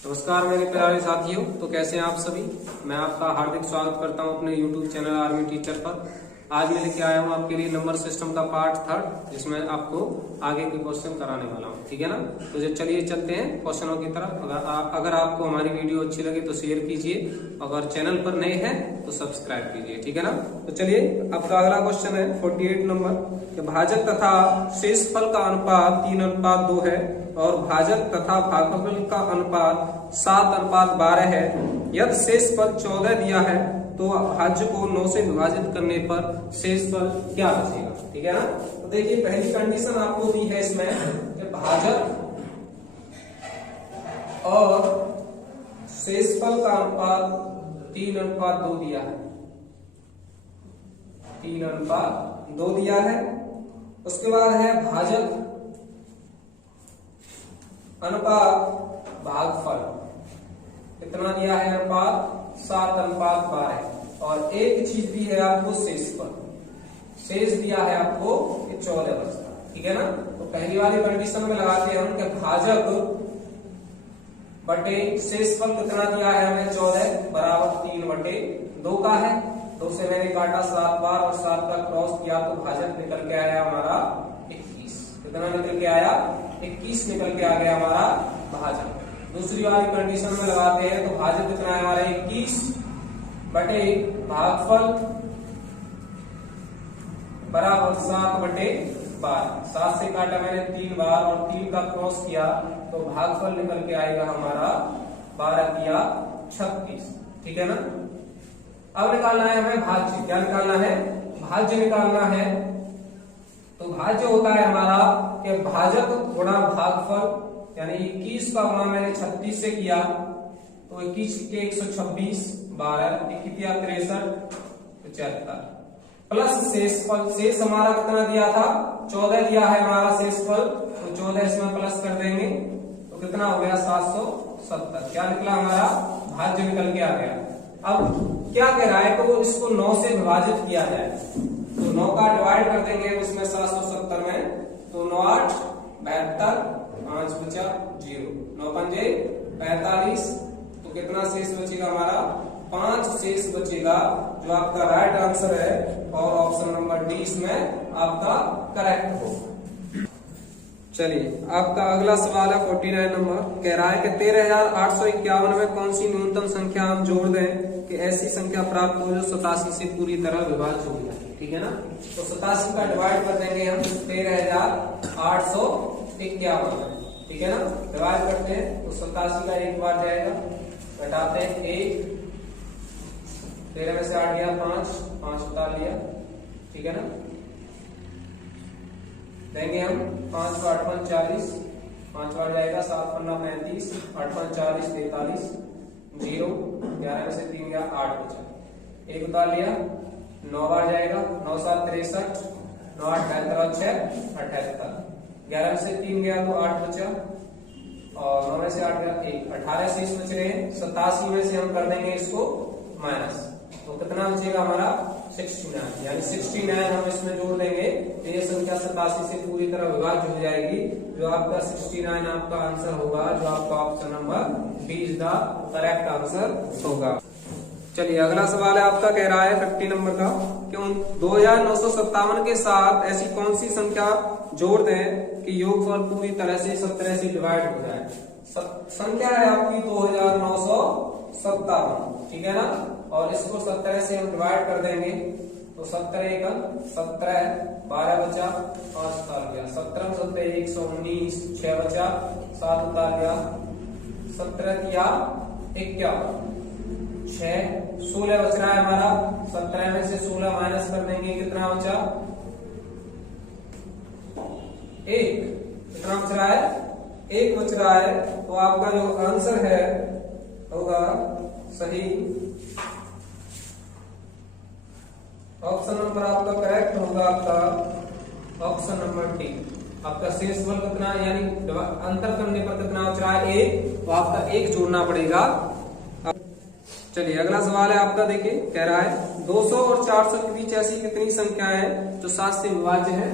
नमस्कार मेरे प्यारे साथियों। तो कैसे हैं आप सभी। मैं आपका हार्दिक स्वागत करता हूं अपने YouTube चैनल आर्मी टीचर पर। आज मैं लेके आया हूं आपके लिए नंबर सिस्टम का पार्ट 3 जिसमें आपको आगे के क्वेश्चन कराने वाला हूं। ठीक है ना। तो चलिए चलते हैं क्वेश्चनों की तरफ। अगर आपको हमारी वीडियो अच्छी लगे तो शेयर कीजिए, अगर चैनल पर नए हैं तो सब्सक्राइब कीजिए। ठीक है ना। तो चलिए आपका अगला क्वेश्चन है 48 नंबर कि भाजक तथा शेषफल का अनुपात 3:2 है और भाजक तथा भागफल का अनुपात 7:12 है। यदि शेषफल 14 दिया है तो भाज्य को 9 से विभाजित करने पर शेषफल क्या बचेगा। ठीक है ना। तो देखिए पहली कंडीशन आपको दी है इसमें कि भाजक और शेषफल का अनुपात 3:2 दिया है। 3:2 दिया है। उसके बाद है भाजक अनुपात भागफल कितना दिया है, अनुपात 7:12 और एक चीज दी है आपको शेषफल। शेष दिया है आपको 14 बचता। ठीक है ना। तो पहली वाली कंडीशन में लगाते हैं हम कि भाजक बटे शेषफल कितना दिया है हमें 14 बराबर 3/2 का है। 2 से मैंने काटा 7 बार और 7 का क्रॉस किया तो भाजक निकल के आया हमारा 21। कितना निकल के आया, 21 निकल के आ गया हमारा भाजक। दूसरी वाली कंडीशन में लगाते हैं तो भाजक कितना है हमारा 21 बटे भागफल बराबर 7/12। 7 से काटा मैंने 3 बार और 3 का क्रॉस किया तो भागफल निकल के आएगा हमारा 12 किया 36। ठीक है ना। अब निकालना है हमें भाज्य। क्या निकालना है, भाज्य निकालना है। तो भाज्य होता है हमारा कि भाजक गुणा भागफल, यानी 21 का गुणा मैंने 36 से किया तो 21 के 126 12 किया 63 75 प्लस शेषफल। शेष हमारा कितना दिया था 14 दिया है हमारा शेषफल, तो 14 इसमें प्लस कर देंगे तो कितना हो गया 770। क्या निकला हमारा, भाज्य निकल के आ गया। अब क्या कह रहा है तो इसको 9 से विभाजित किया जाए तो 9 का डिवाइड कर देंगे उसमें 770 में। तो 9 8 72 5 बचा 0 9 पंजे 45। तो कितना शेष बचेगा हमारा 5 शेष बचेगा जो आपका राइट आंसर है और ऑप्शन नंबर डी इसमें आपका करेक्ट होगा। चलिए आपका अगला सवाल है 49 नंबर। कह रहा है कि 13,851 में कौन सी न्यूनतम संख्या हम जोड़ दें कि ऐसी संख्या प्राप्त हो जो 87 से पूरी तरह विभाज्य हो जाए। ठीक है ना। तो 87 का डिवाइड कर देंगे हम 13,851। ठीक है ना। डिवाइड करते हैं तो 87 का एक बार जाएगा, घटाते हैं 1, 13 में से 8 गया 5 उतार लिया। ठीक है ना। देंगे हम 5 को 8 5 40, 5 बार जाएगा 7 पन्ना 35, 8 5 40 43 0 11 में से 3 गया 8 बचा, 1 उतार लिया। 9 बार जाएगा 9 7 63, 9 8 78 6 78, 11 में से 3 गया तो 8 बचा और 9 में से 8 गया 1, 18 शेष बच रहे हैं। 87 में से हम कर देंगे इसको माइनस तो कितना बचेगा हमारा 69, यानी 69 हम इसमें जोड़ देंगे तो ये संख्या 87 से पूरी तरह विभाज्य हो जाएगी। जो आपका 69 आपका आंसर होगा, जो आपका option number B is the correct answer होगा। चलिए अगला सवाल है आपका, कह रहा है 50 नंबर का कि 2957 के साथ ऐसी कौन सी संख्या जोड़ दें कि योगफल पूरी तरह से 17 से डिवाइड हो जाए। संख्या है आपकी 2957। ठीक है ना। और इसको 17 से हम डिवाइड कर देंगे तो 17 एकम 17 12 बचा 5 उतार गया, 17 17 119 6 बचा 7 उतार गया, 17 किया 51 6 16 बच रहा है हमारा। 17 में से 16 माइनस कर देंगे कितना बचा 1। कितना बच रहा है 1 बच रहा है। तो आपका जो आंसर है होगा सही, ऑप्शन नंबर आपका करेक्ट होगा आपका ऑप्शन नंबर डी। आपका शेषफल कितना, यानी अंतर करने पर कितना बच रहा है 1, तो आपका 1 जोड़ना पड़ेगा। चलिए अगला सवाल है आपका, देखिए कह रहा है 200 और 400 के बीच ऐसी कितनी संख्याएं हैं जो 7 से विभाज्य है।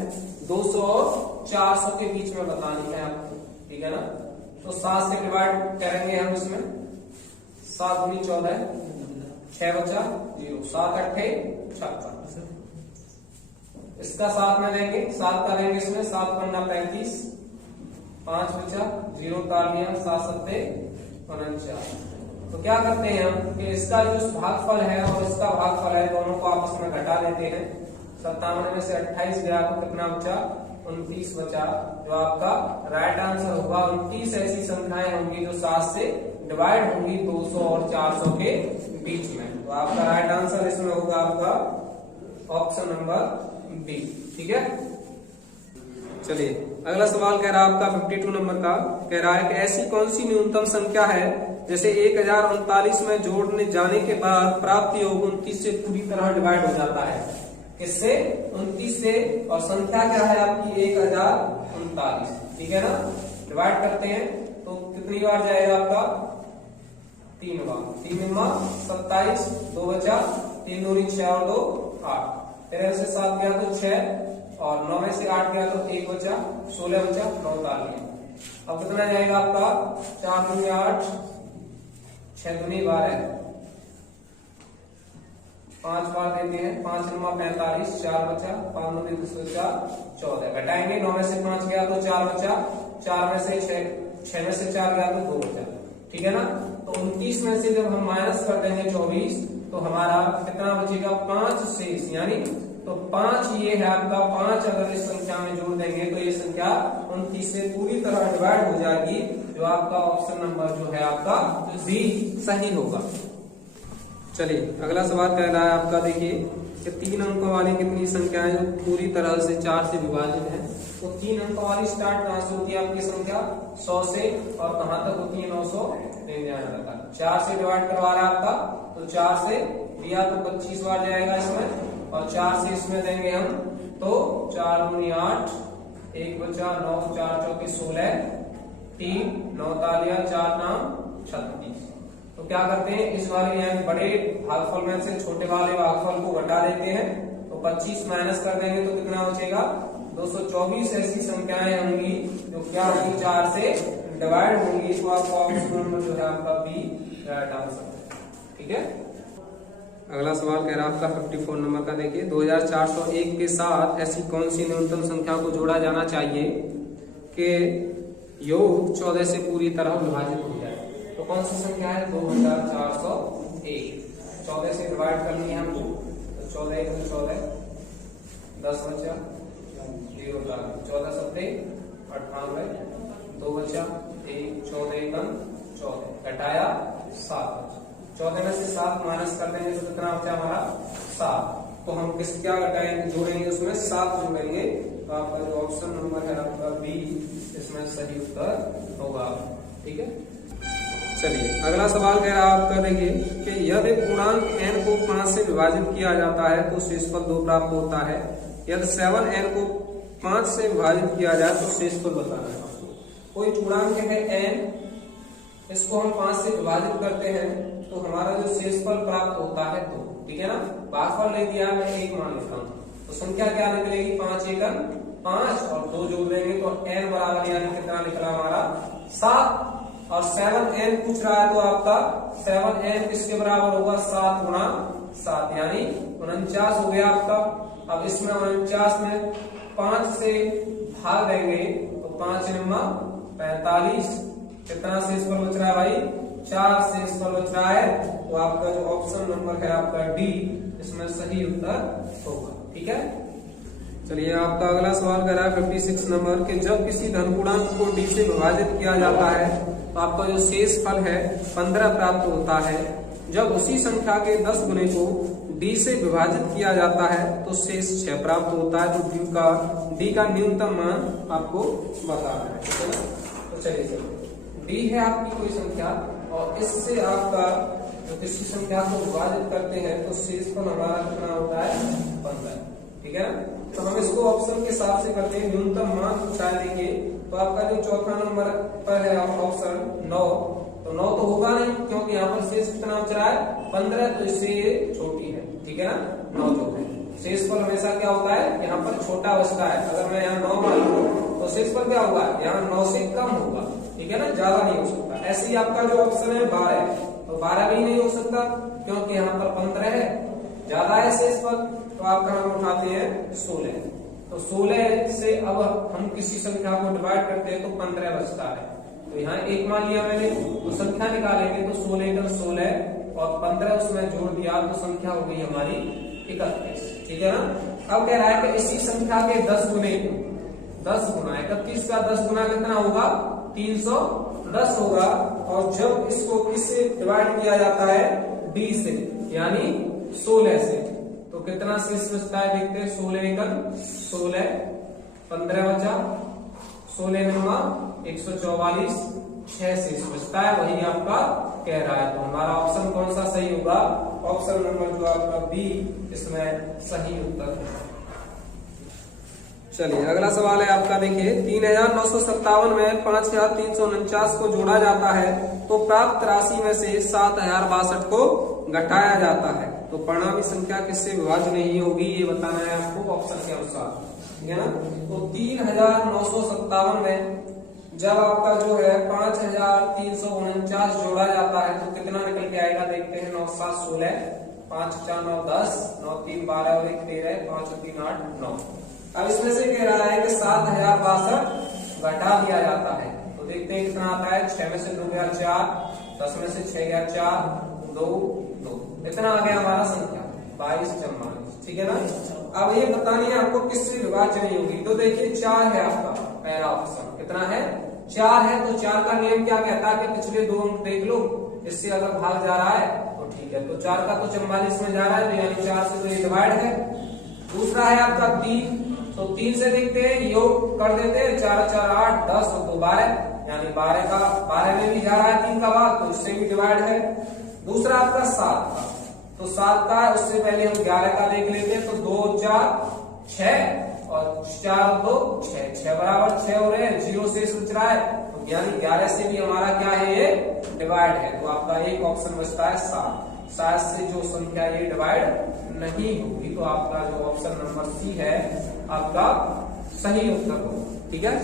200 और 400 के बीच में बतानी है आपको। ठीक है ना। तो 7 से डिवाइड करेंगे हम इसमें। 7 दूनी 14, 6 बचा 0, 7 अट्ठे 56। इसका 7 में देंगे, 7 का देंगे इसमें, 7 पन्ना 35, 5 बचा 0 उतार लिया, 7 सत्ते 49। तो क्या करते हैं हम कि इसका जो भागफल है और इसका भागफल है दोनों को आपस में घटा देते हैं। 57 में से 28 गया तो कितना बचा, 29 बचा। जो आपका राइट आंसर होगा 29 ऐसी संख्याएं होंगी जो 7 से डिवाइड होंगी 200 और 400 के बीच में। तो आपका राइट आंसर इसमें होगा आपका ऑप्शन नंबर बी। ठीक है, चलिए अगला सवाल कह रहा है आपका 52 नंबर का, कह रहा है कि ऐसी कौन सी न्यूनतम संख्या है जैसे 1039 में जोड़ने जाने के बाद प्राप्त योग 29 से पूरी तरह डिवाइड हो जाता है। किससे? 29 से। और संख्या क्या है आपकी 1039, ठीक है ना। डिवाइड करते हैं तो कितनी बार जाएगा आपका, 3 बार। 3 27, 2 बचा, 3 दूनी 6 और 2 8, 13 से 7 गया तो 6 और 9 में से 8 गया तो 1 बचा, 16 बचा, 9 उतार लिया। अब कितना जाएगा आपका, 4 दूनी 8, 6 दूनी 12, 5 बार देते हैं, 5 नमा 45, 4 बचा, 5 दूनी 10 बचा 14, घटाएंगे 9 में से 5 गया तो 4 बचा, 4 में से 6 में से 4 गया तो 2 बचा, ठीक है ना। तो 29 में से जब हम माइनस कर देंगे 24 तो हमारा कितना बचेगा, 5 शेष, यानी तो 5 ये है आपका, 5 अगर इस संख्या में जोड़ देंगे तो ये संख्या 29 से पूरी तरह डिवाइड हो जाएगी। जो आपका ऑप्शन नंबर जो है आपका बी सही होगा। चलिए अगला सवाल कह रहा है आपका, देखिए कि 3 अंकों वाली कितनी संख्याएं जो पूरी तरह से 4 से विभाजित है। तो 3 अंकों वाली स्टार्ट कहां से होती है आपकी संख्या, 100 से, और कहां तक होती है 999 तक। 4 से डिवाइड करवा रहा है आपका, तो 4 से दिया तो 25 बार जाएगा इसमें, और 4 से इसमें देंगे हम तो 4 दूनी 8, 1 बचा, 9 4 चौके 16, 3 9 तालिया, 4 नाम 36। तो क्या करते हैं, इस वाले यानी बड़े भागफल में से छोटे वाले भागफल को घटा देते हैं। तो 25 माइनस कर देंगे तो कितना बचेगा, 224 ऐसी संख्याएं होंगी जो क्या होंगी, 4 से डिवाइड होंगी। तो आपका ऑप्शन नंबर जो है आपका बी राइट आंसर है। ठीक है, अगला सवाल कह रहा है आपका 54 नंबर का, देखिए 2401 के साथ ऐसी कौन सी न्यूनतम संख्या को जोड़ा जाना चाहिए कि योग 14 से पूरी तरह विभाजित हो जाए। तो कौन सी संख्या है, 2401। 14 से डिवाइड करनी है हमको, तो 14 1 14, 10 बचा, 0 14 सत्ते 98, 2 बचा, 1 14 1 14, घटाया 7, 14 में से 7 माइनस कर देंगे तो कितना बचा हमारा 7। तो हम किस क्या घटाएंगे, जोड़ेंगे उसमें 7 जोड़ेंगे। तो आपका जो ऑप्शन नंबर है आपका बी इसमें सही उत्तर होगा। ठीक है, चलिए अगला सवाल कह रहा है आपका, देखिए कि यदि पूर्णांक n को 5 से विभाजित किया जाता है तो शेषफल 2 प्राप्त होता है। यदि 7n को 5 से विभाजित किया जाए तो शेषफल बताना है आपको। कोई पूर्णांक है n, इसको हम 5 से विभाजित करते हैं तो हमारा जो शेषफल प्राप्त होता है 2, ठीक है ना। भागफल ले दिया, मैं 1 मान लेता हूँ, तो संख्या क्या निकलेगी, 5 1 5 और 2 जोड़ देंगे तो n बराबर यानी कितना निकला हमारा 7। और 7n पूछ रहा है तो आपका 7n किसके बराबर होगा, 7 गुणा 7 यानी 49 हो गया आपका। अब इसमें 49 में 5 से भाग देंगे तो 5 × 45, कितना शेषफल बच रहा है भाई, 4 शेषफल बच रहा है। तो आपका जो ऑप्शन नंबर है आपका डी इसमें सही उत्तर होगा। ठीक है, चलिए आपका अगला सवाल कर रहा है 56 नंबर के, जब किसी धनपूर्णांक को डी से विभाजित किया जाता है तो आपका जो शेषफल है 15 प्राप्त होता है। जब उसी संख्या के 10 गुने को डी से विभाजित किया जाता है तो शेष 6 प्राप्त होता है। तो डी का न्यूनतम मान आपको बताना है, ठीक है ना। तो चलिए डी है आपकी कोई संख्या और इससे आपका जो किसी संख्या को विभाजित करते हैं तो शेषफल हमारा कितना होता है, 15, ठीक है ना। तो हम इसको ऑप्शन के हिसाब से करते हैं, न्यूनतम मान पूछा है। देखिए तो आपका जो चौथा नंबर पर है ऑप्शन 9, तो 9 तो होगा नहीं क्योंकि यहाँ पर शेष कितना बच रहा है 15, तो इससे ये छोटी है, ठीक है ना। 9 जो है शेषफल हमेशा क्या होता है, यहाँ पर छोटा बचता है। अगर मैं यहाँ 9 मान लूं तो शेषफल क्या होगा, यहाँ 9 से कम होगा। ठीक है ना, ज्यादा नहीं हो सकता। ऐसे ही आपका जो ऑप्शन है 12 तो 12 भी नहीं हो सकता क्योंकि यहाँ पर 15 है, ज्यादा है शेष पर, तो आपका हम उठाते हैं 16। तो 16 से अब हम किसी संख्या को डिवाइड करते हैं तो 15 बचता है। तो यहाँ 1 मान लिया मैंने, तो संख्या निकालेंगे तो 16 का 16 और 15 उसमें जोड़ दिया तो संख्या हो गई हमारी 31। ठीक है ना। अब कह रहा है कि इसी संख्या के 10 गुने 10 गुना 31 का 10 गुना कितना होगा 310 होगा। और जब इसको किससे डिवाइड किया जाता है 20 से यानी 16 से, तो कितना शेष बचता है देखते हैं। 16 का 16, 15 बचा, 16 नंगा 144, 6 शेष बचता है, वही आपका कह रहा है। तो हमारा ऑप्शन कौन सा सही होगा, ऑप्शन नंबर जो आपका बी इसमें सही उत्तर है। चलिए अगला सवाल है आपका, देखिए 3957 में 5349 को जोड़ा जाता है तो प्राप्त राशि में से 7062 को घटाया जाता है, तो परिणामी संख्या किससे विभाज्य नहीं होगी ये बताना है आपको ऑप्शन के अनुसार। ठीक है ना। तो 3957 में जब आपका जो है 5349 जोड़ा जाता है तो कितना निकल के आएगा देखते हैं। 9 7 16, 5 4 9 10, 9 3 12 और 1 13, 5 3 8 9। अब इसमें से कह रहा है कि 7062 घटा दिया जाता है, तो देखते हैं कितना आता है। 6 में से 2 गया 4, 10 में से 6 गया 4, 2 2, इतना आ गया हमारा संख्या 22 44। ठीक है ना। अब ये बतानी है आपको किससे विभाज्य नहीं होगी, तो देखिए 4 है आपका पहला ऑप्शन, कितना है 4 है। तो 4 का नियम क्या कहता है कि पिछले 2 अंक देख लो, इससे अगर भाग जा रहा है तो ठीक है। तो 4 का तो 44 में जा रहा है, तो यानी 4 से तो ये डिवाइड है। दूसरा है आपका 3, तो 3 से देखते हैं योग कर देते हैं, 4 4 8 10 और 2 12, यानी 12 में भी जा रहा है 3 का भाग, तो इससे भी डिवाइड है। दूसरा आपका 7 का, तो 7 का उससे पहले हम 11 का देख लेते हैं, तो 2 4 6 और 4 और 2 6, 6 बराबर 6 हो रहे हैं, 0 से सोच रहा है, तो यानी 11 से भी हमारा क्या है ये डिवाइड है। तो आपका एक ऑप्शन बचता है 7 से जो संख्या ये डिवाइड नहीं होगी, तो आपका जो ऑप्शन नंबर सी है आपका सही उत्तर होगा। ठीक है।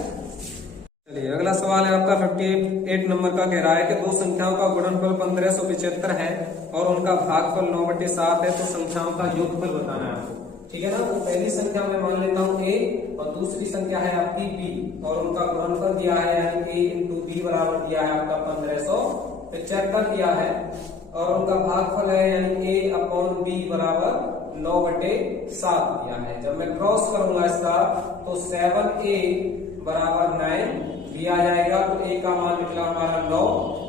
चलिए अगला सवाल है आपका 58 नंबर का, कह रहा है कि दो संख्याओं का गुणनफल 1575 है और उनका भागफल 9/7 है, तो संख्याओं का योगफल बताना है आपको। ठीक है ना। तो पहली संख्या में मान लेता हूँ a और दूसरी संख्या है आपकी b और उनका गुणनफल दिया है यानी a इंटू b बराबर दिया है आपका 1575 दिया है और उनका भागफल है यानी a अपॉन b बराबर 9/7 दिया है। जब मैं क्रॉस करूंगा इसका तो 7a बराबर 9 दिया जाएगा, तो a का मान निकला हमारा 9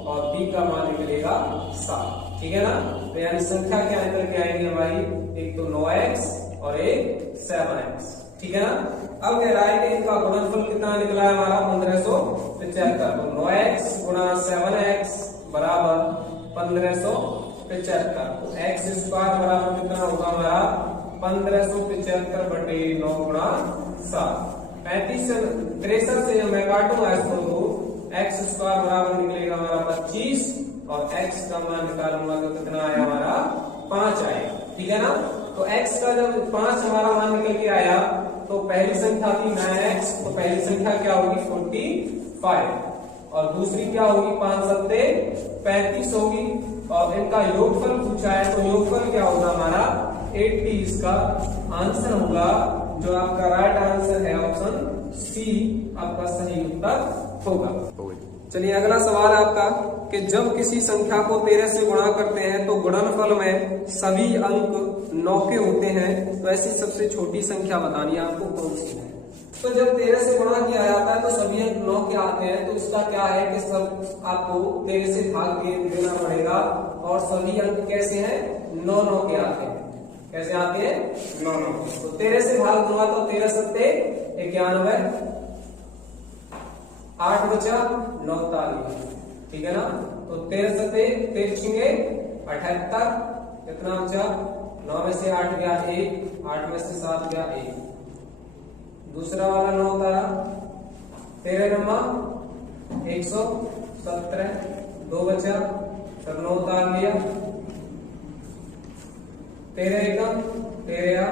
और b का मान निकलेगा 7। ठीक है ना। तो यानी संख्या क्या निकल के आएगी हमारी, एक तो 9x और एक 7x। ठीक है ना। अब कह रहा है कि इनका गुणनफल कितना निकला है हमारा 1575, तो 9x गुणा 7x बराबर 1575, तो x स्क्वायर बराबर कितना होगा हमारा 1575/9 गुणा 7। 35 से 63 से मैं काटूंगा इसको तो x स्क्वायर बराबर निकलेगा हमारा 25 और x का मान निकालूंगा तो कितना आया हमारा 5 आएगा। ठीक है ना। तो x का जब 5 हमारा मान निकल के आया तो पहली संख्या थी 9x, तो पहली संख्या क्या होगी 45 और दूसरी क्या होगी 5 7 35 होगी और इनका योगफल पूछा है, तो योगफल क्या होगा हमारा 80। इसका आंसर होगा जो आपका राइट आंसर है ऑप्शन सी आपका सही उत्तर होगा। चलिए अगला सवाल है आपका कि जब किसी संख्या को 13 से गुणा करते हैं तो गुणनफल में सभी अंक 9 के होते हैं, तो ऐसी सबसे छोटी संख्या बतानी है आपको कौन सी है। तो जब 13 से गुणा किया जाता है तो सभी अंक 9 के आते हैं, तो इसका क्या है कि सब आपको 13 से भाग देना पड़ेगा और सभी अंक कैसे हैं 9 9 के आते हैं। कैसे आते हैं 9 9। तो 13 से भाग दूंगा तो 13 सत्ते 91, 8 बचा 9 ताली। ठीक है ना। तो 13 सत्ते 78, कितना बचा 9 में से 8 गया 1, 8 में से 7 गया 1, दूसरा वाला 9 तारा 13 नंबर 117, 2 बचा फिर 9 तार लिया 13 एकम 13,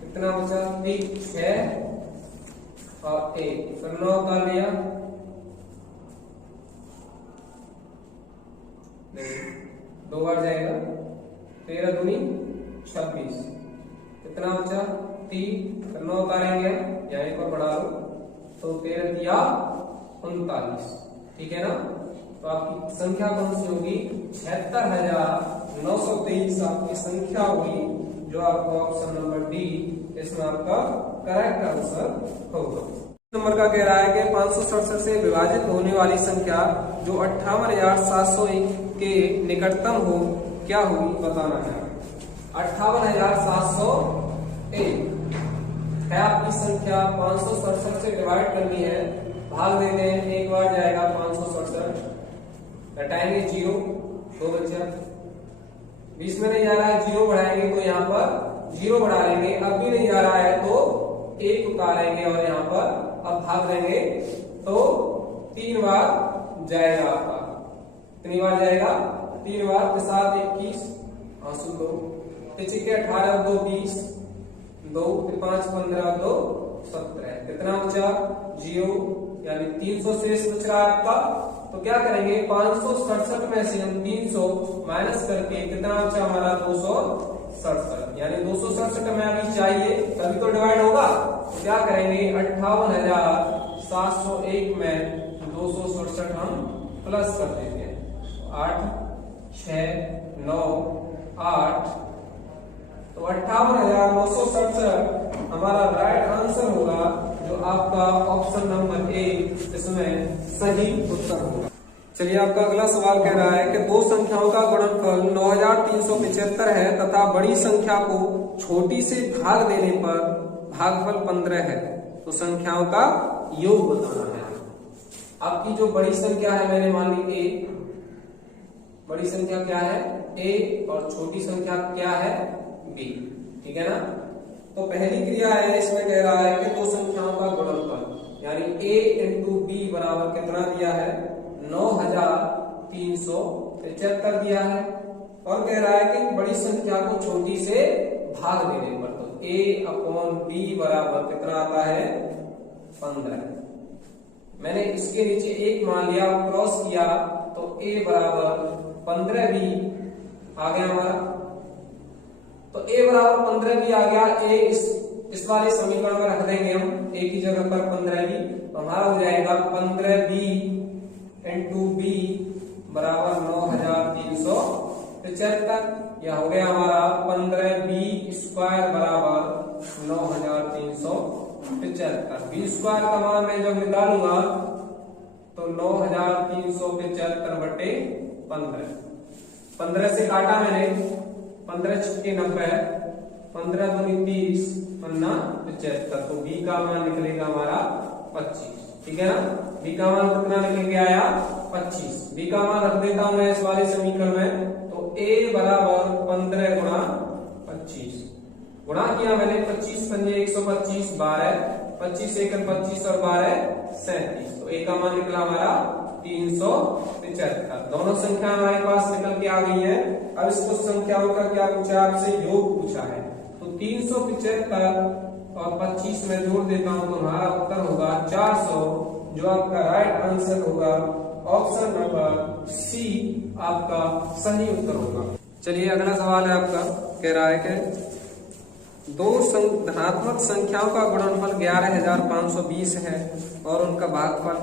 कितना बचा 6 और 1 फिर 9 तार लिया दो बार जाएगा, 13 दूनी 26, कितना बचा 3, 9 उतारेंगे या एक और बढ़ा लो तो 13 तिया 39, ठीक है ना। तो आपकी संख्या कौन सी होगी, 76,923 आपकी संख्या होगी, जो आपको ऑप्शन नंबर डी इसमें आपका करेक्ट आंसर होगा। नंबर का कह रहा है कि 567 से विभाजित होने वाली संख्या जो 58,701 के निकटतम हो क्या होगी बताना है। 58,701 है आपकी संख्या, 567 से डिवाइड करनी है, भाग देते हैं, एक बार जाएगा 567, घटाएंगे 0, 2 बचा, 20 में नहीं जा रहा है 0 बढ़ाएंगे तो यहाँ पर 0 बढ़ा लेंगे, अब भी नहीं जा रहा है तो 1 उतारेंगे और यहाँ पर अब भाग देंगे तो 3 बार जाएगा आपका, कितनी बार जाएगा 3 बार, 7 21 आंसू 2, 18 2 20, 2 5 15 2 17, कितना बचा 0, यानी 300 शेष बच रहा है आपका। तो क्या करेंगे 567 में से हम 300 माइनस करके कितना बचा हमारा 267, यानी 267 में अभी चाहिए तभी तो डिवाइड होगा। तो क्या करेंगे 58,701 में 267 हम प्लस कर देंगे, 8 6 9 8, तो 58,967 हमारा राइट आंसर होगा, जो आपका ऑप्शन नंबर ए इसमें सही उत्तर होगा। चलिए आपका अगला सवाल कह रहा है कि दो संख्याओं का गुणनफल 9,375 है तथा बड़ी संख्या को छोटी से भाग देने पर भागफल 15 है, तो संख्याओं का योग बताना है। आपकी जो बड़ी संख्या है मैंने मान ली ए, बड़ी संख्या क्या है ए और छोटी संख्या क्या है बी, ठीक है ना। तो पहली क्रिया है इसमें कह रहा है कि दो संख्याओं का गुणनफल, यानी a इंटू बी बराबर कितना दिया है 9,375 दिया है, और कह रहा है कि बड़ी संख्या को छोटी से भाग देने पर, तो a अपॉन बी बराबर कितना आता है 15। मैंने इसके नीचे 1 मान लिया, क्रॉस किया तो a बराबर 15 भी आ गया हमारा, तो a बराबर 15 भी आ गया। a इस वाले समीकरण में रख देंगे हम a की जगह पर 15 भी, तो हमारा हो जाएगा 15b इंटू बी बराबर 9,375, यह हो गया हमारा 15b स्क्वायर बराबर 9,375। बी स्क्वायर का मान मैं जब निकालूंगा तो 9,375 बटे 15 से काटा मैंने, 15 छक्के 90, 15 दूनी 30, 75, तो बी का मान निकलेगा हमारा 25, ठीक है ना। बी का मान कितना निकल के आया 25, बी का मान रख देता हूं मैं इस वाले समीकरण में, तो a बराबर 15 गुणा 25, गुणा किया मैंने 25 पंजे 125, 12 25 एकड़ 25 और 12 37, तो a का मान निकला हमारा 375। दोनों संख्या हमारे पास निकल के आ गई है। अब इसको संख्याओं का क्या पूछा आपसे, योग पूछा है, तो 375 और 25 में जोड़ देता हूं तो हमारा उत्तर होगा 400, जो आपका राइट आंसर होगा ऑप्शन नंबर सी आपका सही उत्तर होगा। चलिए अगला सवाल है आपका, कह रहा है कि दो धनात्मक संख्याओं का गुणनफल 11,520 है और उनका भागफल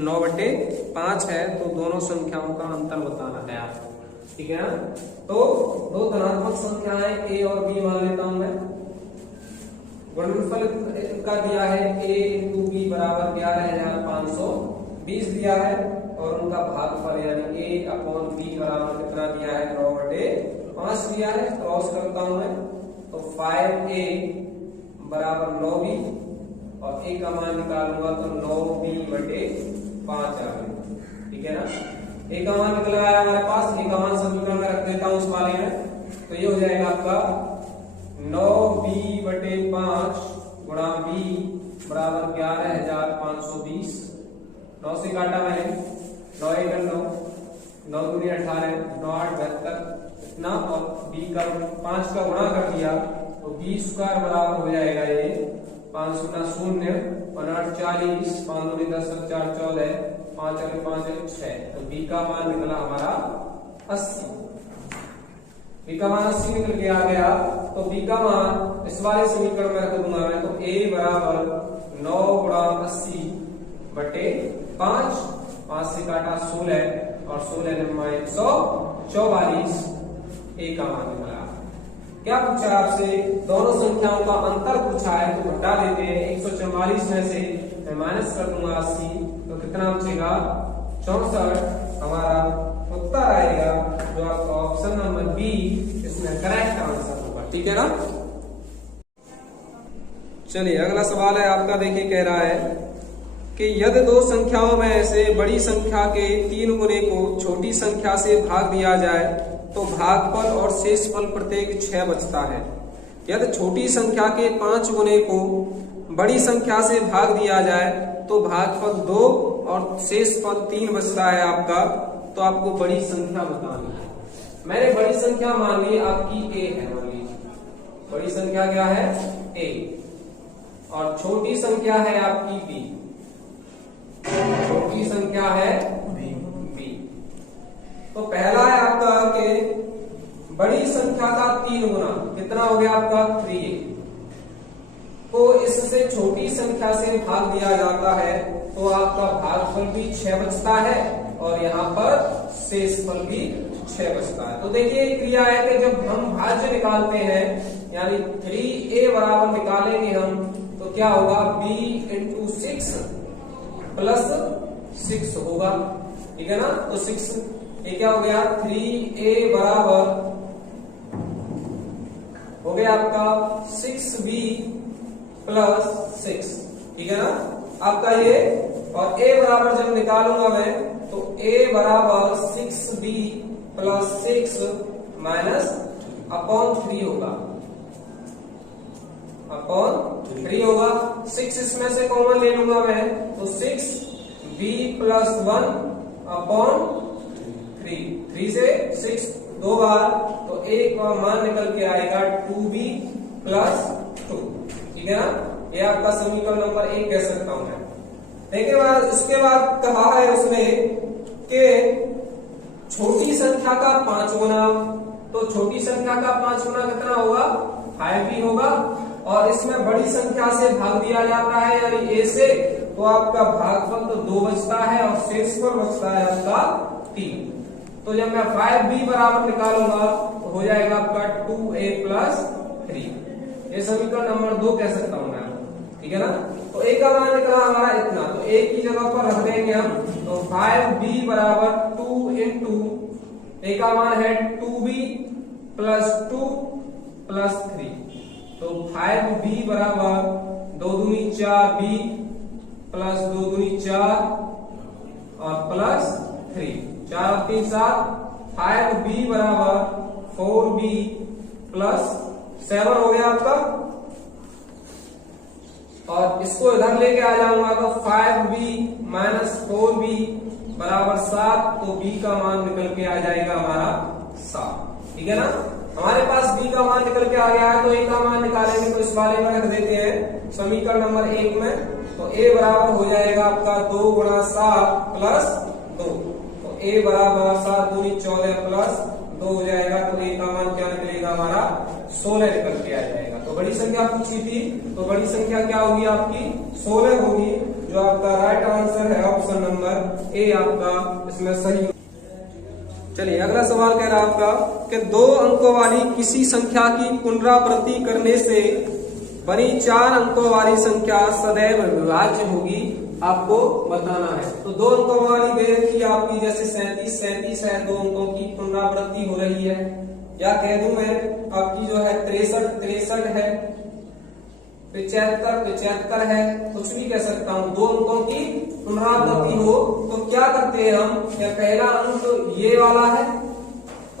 9/5 है, तो दोनों संख्याओं का अंतर बताना है आपको, ठीक है ना। तो दो धनात्मक संख्याएं a और b मान लेता हूं मैं, गुणनफल का दिया है a इंटू बी बराबर 11,520 दिया है, और उनका भागफल यानी a अपॉन b बराबर कितना दिया है 9/5 दिया है। क्रॉस करता हूं मैं तो 5a बराबर 9b, और a का मान निकालूंगा तो 9b/5 आ गया, ठीक है ना। a का मान निकल आया हमारे पास, a का मान समीकरण में रख देता हूं इस वाले में, तो ये हो जाएगा आपका 9b/5 गुणा b बराबर 11,520, 9 से काटा मैंने, 9 एकड़ 9, 9 दूनी 18, 9 8 72 इतना, और b का 5 का गुणा कर दिया तो b स्क्वायर बराबर हो जाएगा ये 5 गुना 0 और 8 40, 5 दूनी 10 4 14, 5 और 5 6, तो b का मान निकला हमारा 80, b का मान 80 निकल के आ गया। तो b का मान इस वाले समीकरण में रख दूंगा मैं, तो a बराबर 9 गुणा 80 बटे 5, 5 से काटा 16 और 16 नंबर 144, a का मान निकला। क्या पूछा आपसे? दोनों संख्याओं का अंतर पूछा है, तो घटा देते हैं। 144 में से मैं माइनस कर दूंगा 80, तो कितना बचेगा? 64। हमारा उत्तर आएगा जो आपका ऑप्शन नंबर बी इसमें करेक्ट आंसर होगा। ठीक है ना? चलिए अगला सवाल है आपका, देखिए कह रहा है कि यदि दो संख्याओं में से बड़ी संख्या के 3 गुने को छोटी संख्या से भाग दिया जाए तो भागफल और शेषफल प्रत्येक 6 बचता है। यदि छोटी संख्या के 5 गुने को बड़ी संख्या से भाग दिया जाए तो भागफल 2 और शेषफल 3 बचता है आपका। तो आपको बड़ी संख्या बतानी है। मैंने बड़ी संख्या मान ली आपकी a है, मान लीजिए बड़ी संख्या क्या है? a, और छोटी संख्या है आपकी b, छोटी संख्या है b। तो पहला है आपका कि बड़ी संख्या का 3 गुना कितना हो गया आपका? 3a को इससे छोटी संख्या से भाग दिया जाता है तो आपका भागफल भी 6 बचता है और यहाँ पर शेषफल भी 6 बचता है। तो देखिए क्रिया है कि जब हम भाज्य निकालते हैं यानी 3a बराबर निकालेंगे हम, तो क्या होगा? b इंटू 6 प्लस 6 होगा। ठीक है ना? तो 6 ये क्या हो गया? 3a बराबर हो गया आपका 6b प्लस 6। ठीक है ना आपका ये, और a बराबर जब निकालूंगा मैं तो a बराबर 6b प्लस 6 माइनस अपॉन 3 होगा, अपॉन 3 होगा। 6 इसमें से कॉमन ले लूंगा मैं, तो 6b प्लस 1 अपॉन 3 से 6 दो बार, तो एक का मान निकल के आएगा 2b प्लस 2। ठीक है ना? ये आपका समीकरण नंबर 1 कह सकता हूं मैं। देखिए बाद इसके बाद कहा है उसने कि छोटी संख्या का 5 गुना, तो छोटी संख्या का 5 गुना कितना होगा? 5b होगा। और इसमें बड़ी संख्या से भाग दिया जाता है यानी a से, तो आपका भागफल तो 2 बचता है और शेषफल बचता है आपका 3। तो जब मैं 5b बराबर निकालूंगा तो हो जाएगा आपका 2a प्लस 3। ये समीकरण नंबर 2 कह सकता हूं मैं। ठीक है ना? तो a का मान निकला हमारा इतना, तो a की जगह पर रख देंगे हम, तो 5b बराबर 2 इंटू a का मान है 2b प्लस 2 प्लस 3। तो 5b बराबर 2 दूनी 4b प्लस 2 दूनी 4 और प्लस 3, 4 और 3 7। 5b बराबर 4b प्लस 7 हो गया आपका, और इसको इधर लेके आ जाऊंगा तो 5b माइनस 4b बराबर 7। तो b का मान निकल के आ जाएगा हमारा 7। ठीक है ना? हमारे पास b का मान निकल के आ गया है, तो a का मान निकालेंगे तो इस वाले में रख देते हैं समीकरण नंबर 1 में। तो a बराबर हो जाएगा आपका 2 गुणा 7 प्लस 2, तो a बराबर 7 दूनी 14 प्लस 2 हो जाएगा। तो a का मान क्या निकलेगा हमारा? 16 निकल के आ जाएगा। तो बड़ी संख्या पूछी थी, तो बड़ी संख्या क्या होगी आपकी? 16 होगी, जो आपका राइट आंसर है ऑप्शन नंबर ए आपका इसमें सही। चलिए अगला सवाल कह रहा है आपका कि 2 अंकों वाली किसी संख्या की पुनरावृत्ति करने से बनी 4 अंकों वाली संख्या सदैव विभाज्य होगी, आपको बताना है। तो 2 अंकों वाली दे रखी है आपकी, जैसे 37 है, 2 अंकों की पुनरावृत्ति हो रही है, या कह दूं मैं आपकी जो है 63 है, 75 है, कुछ भी कह सकता हूं। 2 अंकों की पुनरावृत्ति हो तो क्या करते हैं हम? पहला अंक तो ये वाला है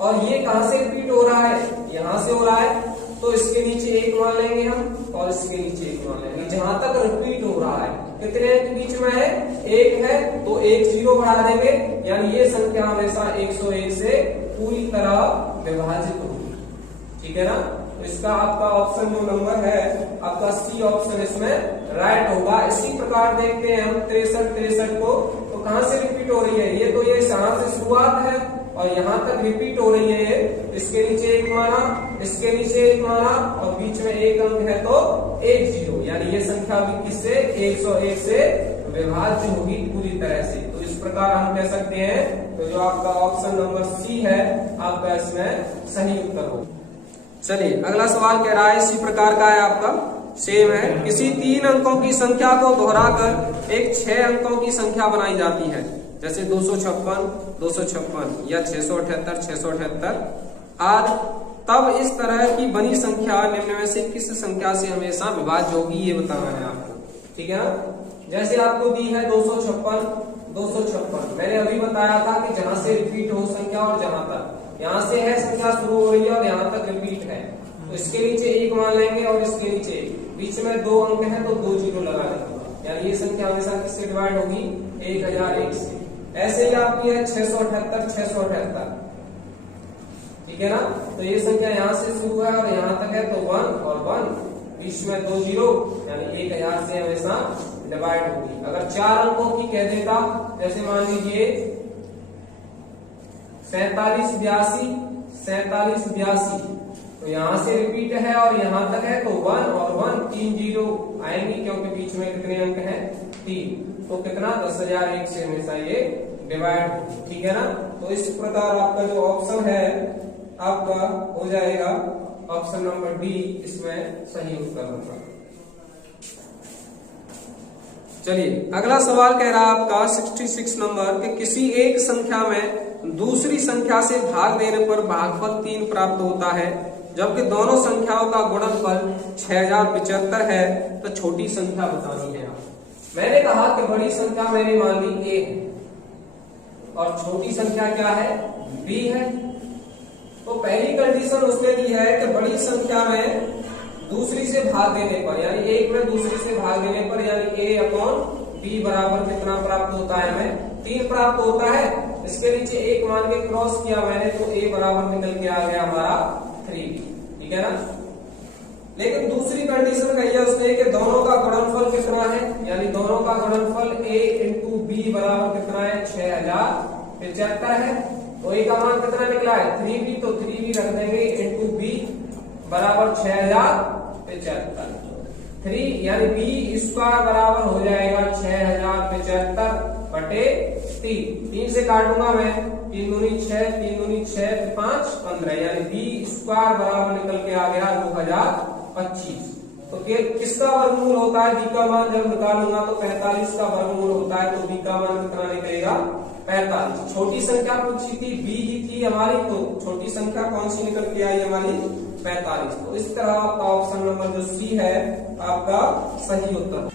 और ये कहां से रिपीट हो रहा है? यहां से हो रहा है, तो इसके नीचे 1 मान लेंगे हम और इसके नीचे 1 मान लेंगे। जहां तक रिपीट हो रहा है, कितने के बीच में है? 1 है, तो 1 0 बढ़ा देंगे, यानी ये संख्या हमेशा 101 से पूरी तरह विभाजित होगी। ठीक है ना? तो इसका आपका ऑप्शन जो नंबर है आपका सी ऑप्शन इसमें राइट होगा। इसी प्रकार देखते हैं हम 63 को, तो कहां से रिपीट हो रही है? ये तो ये यहाँ से शुरुआत है और यहाँ तक रिपीट हो रही है। इसके नीचे एक माना, इसके नीचे एक माना और बीच में एक अंक है तो एक जीरो, यानी ये संख्या भी किससे 101 से विभाज्य होगी पूरी तरह से। तो इस प्रकार हम कह सकते हैं तो जो आपका ऑप्शन नंबर सी है आपका इसमें सही उत्तर हो। चलिए अगला सवाल कह रहा है इसी प्रकार का है आपका, सेम है। किसी 3 अंकों की संख्या को दोहराकर एक 6 अंकों की संख्या बनाई जाती है, जैसे 256, 256 या 678, 678 आदि। तब इस तरह की बनी संख्या निम्न में से किस संख्या से हमेशा विभाज्य होगी, ये बताना है आपको। ठीक है ना? जैसे आपको दी है 256, 256 मैंने अभी बताया था कि जहां से रिपीट हो संख्या और जहां तक यहाँ से है संख्या शुरू हो रही है और यहाँ तक रिपीट है, तो इसके नीचे एक मान लेंगे और इसके नीचे बीच में 2 अंक है तो 2 जीरो लगा देंगे, यानी ये संख्या हमेशा किससे डिवाइड होगी? 1001 से। ऐसे ही आपकी है 678, 678, ठीक है ना? तो ये संख्या यहाँ से शुरू है और यहाँ तक है तो 1 और 1 बीच में 2 जीरो, यानी 1000 से हमेशा डिवाइड होगी। अगर 4 अंकों की कह देता, जैसे मान लीजिए 47 82, 47 82, तो यहाँ से रिपीट है और यहाँ तक है तो 1 और 1 3 जीरो आएंगी, क्योंकि बीच में कितने अंक हैं? 3, तो कितना 10,001 से हमेशा ये डिवाइड हो। ठीक है ना? तो इस प्रकार आपका जो ऑप्शन है आपका हो जाएगा ऑप्शन नंबर डी, इसमें सही उत्तर होगा। चलिए अगला सवाल कह रहा है आपका 66 नंबर कि किसी एक संख्या में दूसरी संख्या से भाग देने पर भागफल 3 प्राप्त होता है, जबकि दोनों संख्याओं का गुणनफल 6075 है, तो छोटी संख्या बतानी है आप। मैंने कहा कि बड़ी संख्या मैंने मान ली ए है और छोटी संख्या क्या है? बी है। तो पहली कंडीशन उसने दी है कि बड़ी संख्या में दूसरी से भाग देने पर, यानी एक में दूसरी से भाग देने पर, यानी ए अपॉन बी बराबर कितना प्राप्त होता है? हमें 3 प्राप्त होता है। इसके नीचे एक मान के क्रॉस किया मैंने तो ए बराबर निकल के आ गया हमारा 3, ठीक है ना? लेकिन दूसरी कंडीशन कही है उसने कि दोनों का गुणनफल कितना है, यानी दोनों का गुणनफल a इंटू बी बराबर कितना है? 6075 है। तो ए का मान कितना निकला है? 3b, तो 3b रख देंगे इंटू बी बराबर 6075, 3 यानी बी स्क्वायर बराबर हो जाएगा 6075 बटे 3 से काटूंगा मैं, 3 दूनी 6, 3 दूनी 6, 5 15, यानी बी स्क्वायर बराबर निकल के आ गया 2025। तो किसका वर्गमूल होता है? बी का मान जब निकालूंगा तो 45 का वर्गमूल होता है, तो बी का मान कितना निकलेगा? 45। छोटी संख्या पूछी थी, बी ही थी हमारी, तो छोटी संख्या कौन सी निकल के आई हमारी? 45। तो इस तरह आपका ऑप्शन नंबर जो सी है आपका सही उत्तर।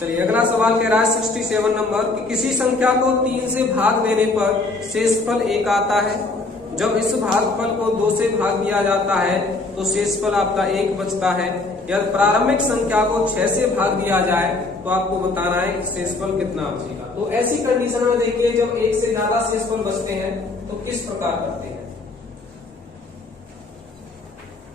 चलिए अगला सवाल कह रहा है 67 नंबर कि किसी संख्या को 3 से भाग देने पर शेषफल 1 आता है, जब इस भागफल को 2 से भाग दिया जाता है तो शेषफल आपका 1 बचता है। यदि प्रारंभिक संख्या को 6 से भाग दिया जाए तो आपको बताना है कि शेषफल कितना बचेगा। तो ऐसी कंडीशन में देखिए जब 1 से ज्यादा शेषफल बचते हैं तो किस प्रकार करते हैं?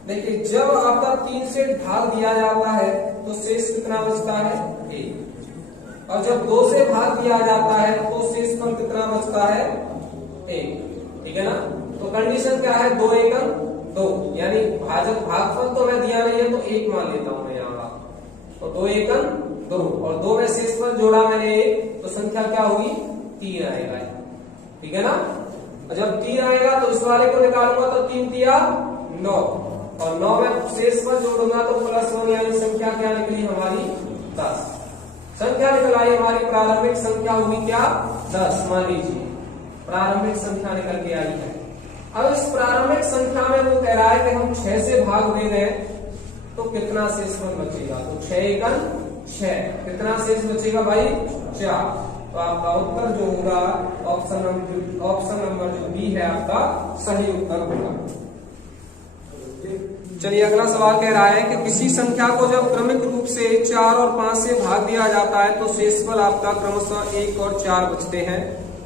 देखिए जब आपका 3 से भाग दिया जाता है तो शेष कितना बचता है? 1। और जब 2 से भाग दिया जाता है तो शेषफल कितना बचता है? 1, ठीक है ना? तो कंडीशन क्या है? 2 एकम 2, यानी भागफल तो मैं दिया नहीं है तो 1 मान लेता हूं मैं यहाँ। तो 2 एकम 2 और 2 में शेषफल जोड़ा मैंने 1, तो संख्या क्या होगी? 3 आएगा, ठीक है ना? और जब 3 आएगा तो इस वाले को निकालूंगा तो 3 तिया 9 और 9 में शेषफल जोड़ूंगा तो +1, यानी संख्या क्या निकली हमारी? 10। संख्या निकल आई हमारी, प्रारंभिक संख्या होगी क्या? 10 मान लीजिए प्रारंभिक संख्या निकल के आई है। अब इस प्रारंभिक संख्या में वो कह रहा है कि हम 6 से भाग दे दें तो कितना शेषफल बचेगा? तो 6 एकम 6, कितना शेष बचेगा भाई? 4। तो आपका उत्तर जो होगा ऑप्शन नंबर जो बी है आपका सही उत्तर होगा। चलिए अगला सवाल कह रहा है कि किसी संख्या को जब क्रमिक रूप से 4 और 5 से भाग दिया जाता है तो शेषफल आपका क्रमशः 1 और 4 बचते हैं।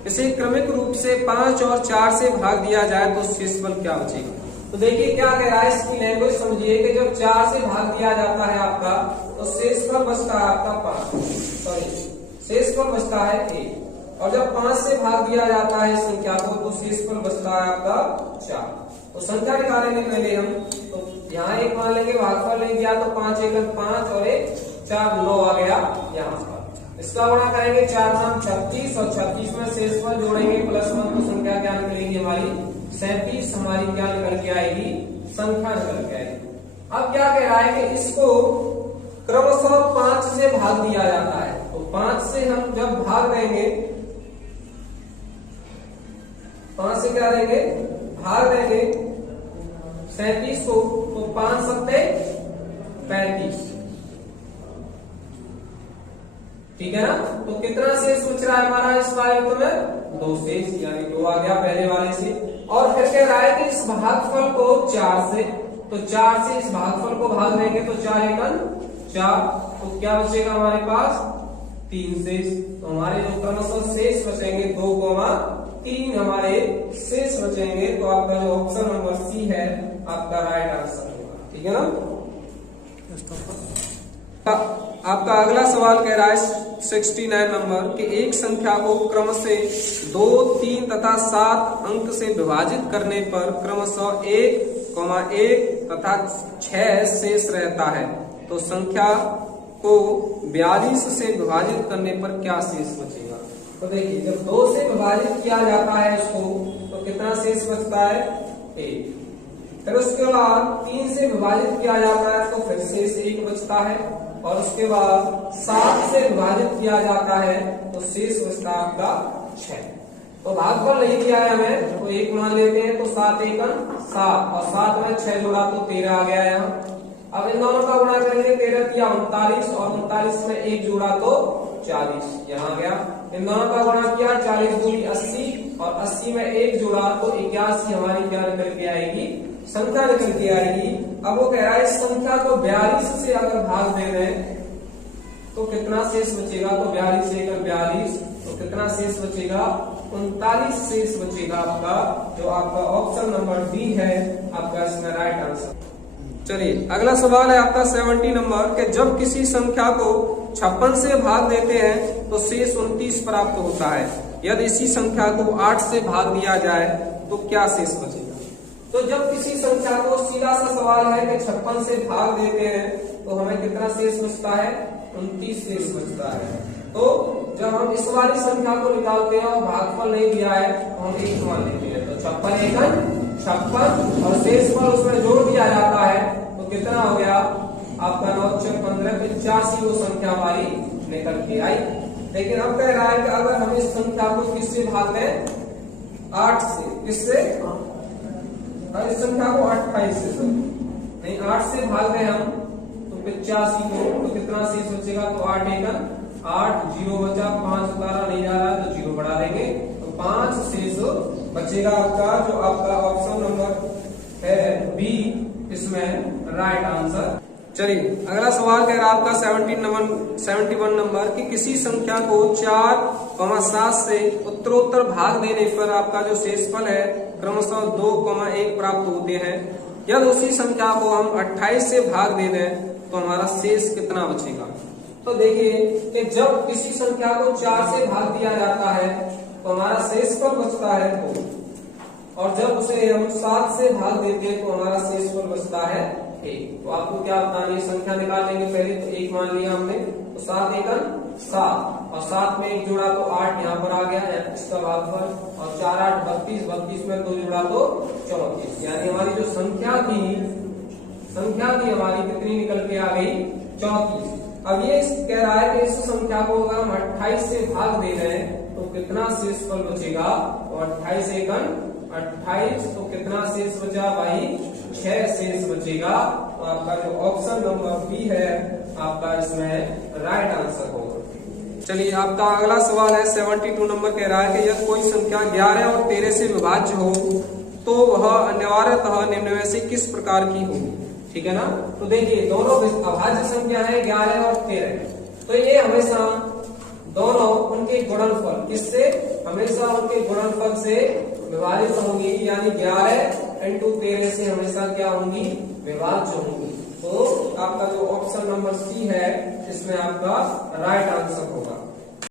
इसे क्रमिक रूप से 5 और 4 से भाग दिया जाए तो शेषफल क्या बचेगा? तो देखिए क्या कह रहा है, इसकी लैंग्वेज समझिए कि जब 4 से भाग दिया जाता है आपका तो शेषफल बचता है आपका 5, सॉरी शेषफल बचता है 1। और जब 5 से भाग दिया जाता है इस संख्या को तो शेषफल बचता है आपका 4। तो संख्या निकालेंगे पहले हम, तो यहाँ 1 मान लेंगे, भागफल नहीं दिया तो 5 एकम 5 और 1 4 9 आ गया यहाँ पर। इसका गुणा करेंगे 4 9 36 और 36 में शेषफल जोड़ेंगे +1 तो संख्या क्या निकलेगी हमारी 37 हमारी क्या निकल के आएगी, संख्या निकल के आएगी। अब क्या कह रहा है कि इसको क्रमशः 5 से भाग दिया जाता है, तो 5 से हम जब भाग देंगे, 5 से क्या देंगे, भाग देंगे 37 को, तो 5 सत्ते 35, ठीक है ना। तो कितना शेष बच रहा है हमारा इस वाले में 2 शेष, यानी 2 आ गया पहले वाले से। और फिर कह रहा है कि इस भागफल को 4 से, तो 4 से इस भागफल को भाग देंगे तो 4 एकम 4, तो क्या बचेगा हमारे पास 3 शेष। तो हमारे जो क्रमशः शेष बचेंगे 2,3 हमारे शेष बचेंगे। तो आपका जो ऑप्शन नंबर सी है आपका राइट आंसर होगा, ठीक है ना। आपका अगला सवाल कह रहा है 69 नंबर कि एक संख्या को क्रम से 2, 3 तथा 7 अंक से विभाजित करने पर क्रमशः 1,1 तथा 6 शेष रहता है, तो संख्या को 42 से विभाजित करने पर क्या शेष बचेगा। तो देखिए जब 2 से विभाजित किया जाता है इसको तो कितना शेष बचता है 1, फिर उसके बाद 3 से विभाजित किया जाता है तो फिर शेष 1 बचता है, और उसके बाद 7 से विभाजित किया जाता है तो शेष बचता है आपका 6। तो भागफल नहीं दिया है हमें तो 1 मान लेते हैं, तो 7 एकम 7 और 7 में 6 जोड़ा तो 13 आ गया यहाँ। अब इन दोनों का गुणा करेंगे, 13 किया 39 और 39 में 1 जोड़ा तो 40 यहाँ गया। इन दोनों का गुणा किया 40 दूनी 80 और 80 में 1 जोड़ा तो 81 हमारी क्या निकल के आएगी, संख्या निकल के आएगी। अब वो कह रहा है इस संख्या को 42 से अगर भाग दे रहे तो कितना शेष बचेगा, तो 42 से 42 तो कितना शेष बचेगा 39 शेष बचेगा आपका, जो आपका ऑप्शन नंबर डी है आपका इसमें राइट आंसर। चलिए अगला सवाल है आपका 70 नंबर के जब किसी संख्या को 56 से भाग देते हैं तो शेष 29 प्राप्त होता है, यदि इसी संख्या को 8 से भाग दिया जाए तो क्या शेष बचेगा। तो जब किसी संख्या को सीधा सा सवाल है कि 56 से भाग देते हैं तो हमें कितना शेष बचता है 29 शेष बचता है। तो जब हम इस वाली संख्या को निकालते हैं और भागफल नहीं दिया है तो हम 1 मान लेते हैं, तो 56 एकम 56 और शेषफल उसमें जोड़ दिया जाता है तो कितना हो गया आपका 9 × 15 85 वो संख्या हमारी निकल के आई। लेकिन अब कह रहा है कि अगर हम इस संख्या को किससे भाग दें 8 से, किससे, इस संख्या को 28 से, नहीं 8 से भाग रहे हम तो 85 को, तो कितना शेष बचेगा, तो 8 एकम 8 0 बचा, 5 उतारा नहीं जा रहा तो 0 बढ़ा देंगे तो 5 शेष बचेगा आपका, जो आपका ऑप्शन नंबर है बी इसमें राइट आंसर। चलिए अगला सवाल कह रहा है आपका 71 नंबर कि किसी संख्या को 4,7 से उत्तरोत्तर भाग देने पर आपका जो शेषफल है क्रमशः 2,1 प्राप्त होते हैं, यदि उसी संख्या को हम 28 से भाग दे दें तो हमारा शेष कितना बचेगा। तो देखिए कि जब किसी संख्या को 4 से भाग दिया जाता है तो हमारा शेषफल बचता है 2, और जब उसे हम 7 से भाग देते हैं तो हमारा शेषफल बचता है 1। तो आपको क्या बताना है, संख्या निकाल लेंगे पहले, तो 1 मान लिया हमने, तो 7 एकम 7 और 7 में 1 जोड़ा तो 8 यहाँ पर आ गया इसका भागफल, और 4 8 32, 32 में 2 जोड़ा तो 34, यानी हमारी जो संख्या थी हमारी कितनी निकल के आ गई 34। अब ये कह रहा है कि इस संख्या को अगर हम 28 से भाग दे रहे हैं तो कितना शेषफल बचेगा, तो 28 एकम 28 तो कितना शेष बचा भाई 6 शेष बचेगा। तो आपका जो ऑप्शन नंबर बी है आपका इसमें राइट आंसर होगा। चलिए आपका अगला सवाल है 72 नंबर कह रहा है कि यदि कोई संख्या 11 और 13 से विभाज्य हो तो वह अनिवार्यतः निम्न में से किस प्रकार की होगी, ठीक है ना। तो देखिए दोनों अभाज्य संख्या है 11 और 13, तो ये हमेशा दोनों उनके गुणनफल किससे, हमेशा उनके गुणनफल से विभाजित होंगी, यानी 11 × 13 से हमेशा क्या होंगी, विभाज्य होंगी। तो आपका जो ऑप्शन नंबर सी है इसमें आपका राइट आंसर होगा।